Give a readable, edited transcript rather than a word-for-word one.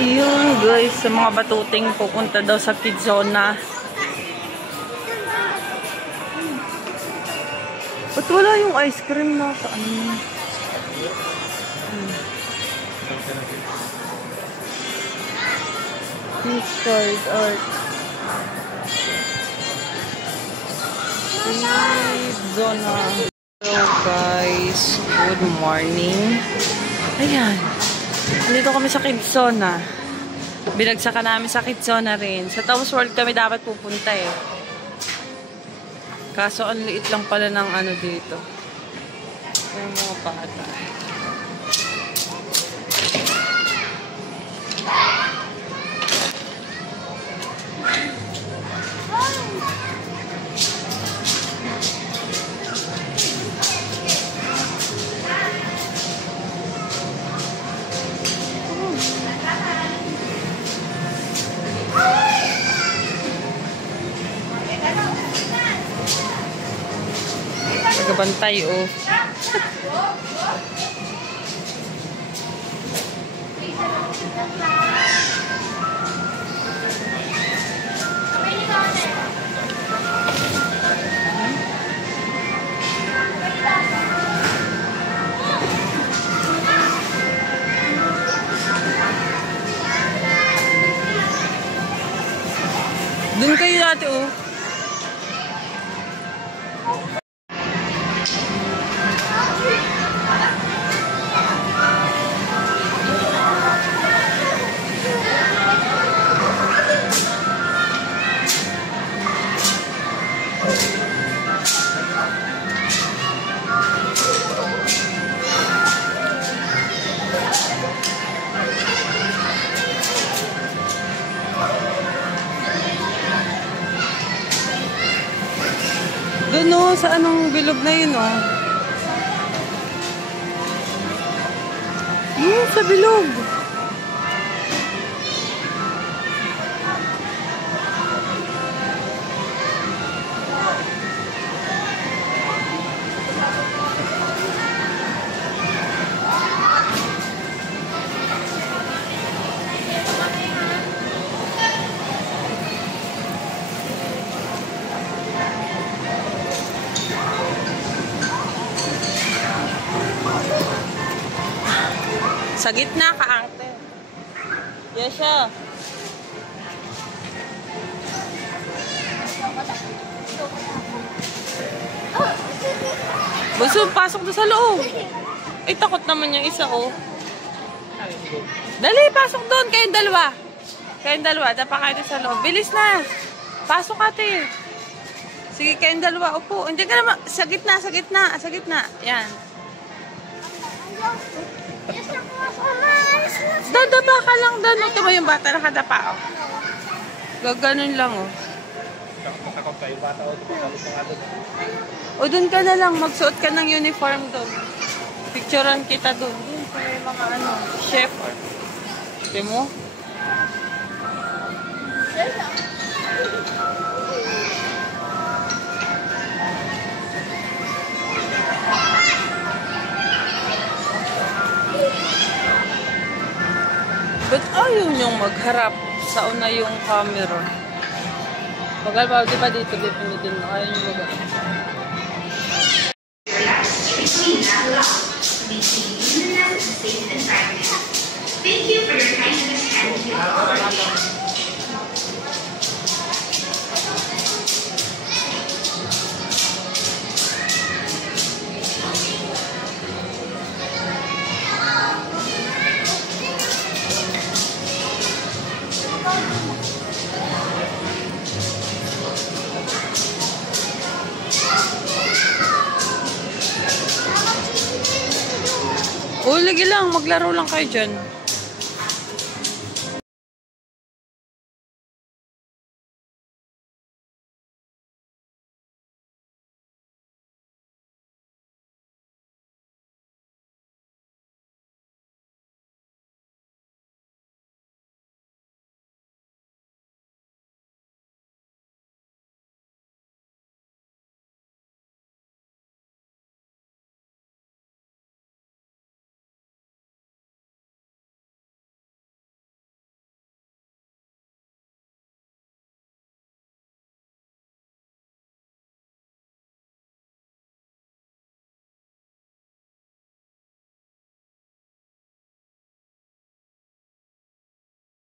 Yun guys, sa mga batuting pupunta daw sa Kidzona. Ba't wala yung ice cream na sa ano? Card art. Kidzona. Hello guys, good morning. Ayan. Dito kami sa Kidzona. Binagsakan namin sa Kidzona rin. Sa Taos World kami dapat pupunta eh. Kaso ang liit lang pala ng ano dito. Yung mga bata. Nagabantay oh. Doon kayo dati oh. Doon o, sa anong bilog na yun o. Sa bilog. Sa gitna ka, ate. Yes, siya. Buso, pasok doon sa loob. Ay, takot naman yung isa, oh. Dali, pasok doon. Kayong dalawa. Kayong dalawa. Dapat kayo sa loob. Bilis na. Pasok, ate. Sige, kayong dalawa. Upo. Hindi ka naman. Sa gitna, sa gitna. Sa gitna. Yan. Dadapa ka lang doon. Ito ba yung bata nakadapa, oh. Gaganon lang, oh. Takot kayo bata, oh. O, doon ka na lang. Magsuot ka ng uniform doon. Picturean kita doon. Doon sa mga ano, chef, or... Di mo? Ba't ayaw niyong magharap sa una yung camera? Bagal ba, di ba dito din mo? Ayaw niyong magharap. Thank you for your kindness and cooperation. O, lagi lang. Maglaro lang kayo dyan.